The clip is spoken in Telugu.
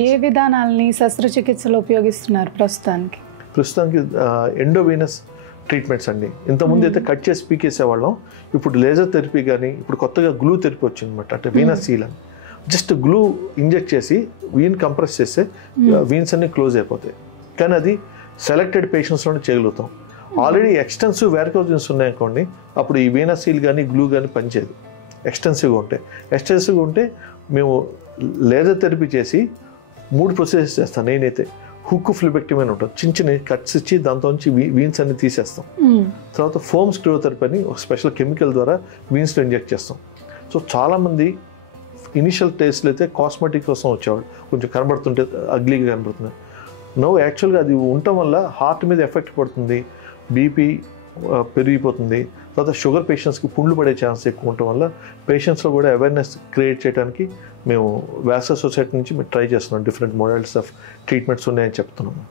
ఏ విధానాలని శస్త్రచికిత్సలో ఉపయోగిస్తున్నారు ప్రస్తుతానికి? ఎండోవీనస్ ట్రీట్మెంట్స్ అండి. ఇంతకుముందు అయితే కట్ చేసి పీకేసేవాళ్ళం. ఇప్పుడు లేజర్ థెరపీ కానీ ఇప్పుడు కొత్తగా గ్లూ థెరపీ వచ్చింది అనమాట. అంటే వీనస్ సీల్ అని జస్ట్ గ్లూ ఇంజెక్ట్ చేసి వీన్ కంప్రెస్ చేస్తే వీన్స్ అన్ని క్లోజ్ అయిపోతాయి. కానీ అది సెలెక్టెడ్ పేషెంట్స్లోనే చేయగలుగుతాం. ఆల్రెడీ ఎక్స్టెన్సివ్ వెరికోజ్ ఉన్నాయనుకోండి, అప్పుడు ఈ వీనస్ సీల్ కానీ గ్లూ కానీ పనిచేయదు. ఎక్స్టెన్సివ్గా ఉంటే మేము లేజర్ థెరపీ చేసి 3 ప్రొసీజర్స్ చేస్తాను నేనైతే. హుక్ ఫ్లిబెక్టమీ అని ఉంటుంది, చిన్న కట్స్ ఇచ్చి దాంతో నుంచి వీన్స్ అన్ని తీసేస్తాం. తర్వాత ఫోమ్ స్క్లిరోథెరపీ అని ఒక స్పెషల్ కెమికల్ ద్వారా వీన్స్లో ఇంజెక్ట్ చేస్తాం. సో చాలామంది ఇనిషియల్ టేస్ట్లు అయితే కాస్మెటిక్ కోసం వచ్చేవాడు, కొంచెం కనబడుతుంటే అగ్లీగా కనబడుతుంది. యాక్చువల్గా అది ఉండటం వల్ల హార్ట్ మీద ఎఫెక్ట్ పడుతుంది, బీపీ పెరిగిపోతుంది. తర్వాత షుగర్ పేషెంట్స్కి పుండ్లు పడే ఛాన్స్ ఎక్కువ ఉండటం వల్ల పేషెంట్స్లో కూడా అవేర్నెస్ క్రియేట్ చేయడానికి మేము వాస్కులర్ సొసైటీ నుంచి ట్రై చేస్తున్నాం. డిఫరెంట్ మోడల్స్ ఆఫ్ ట్రీట్మెంట్స్ ఉన్నాయని చెప్తున్నాము.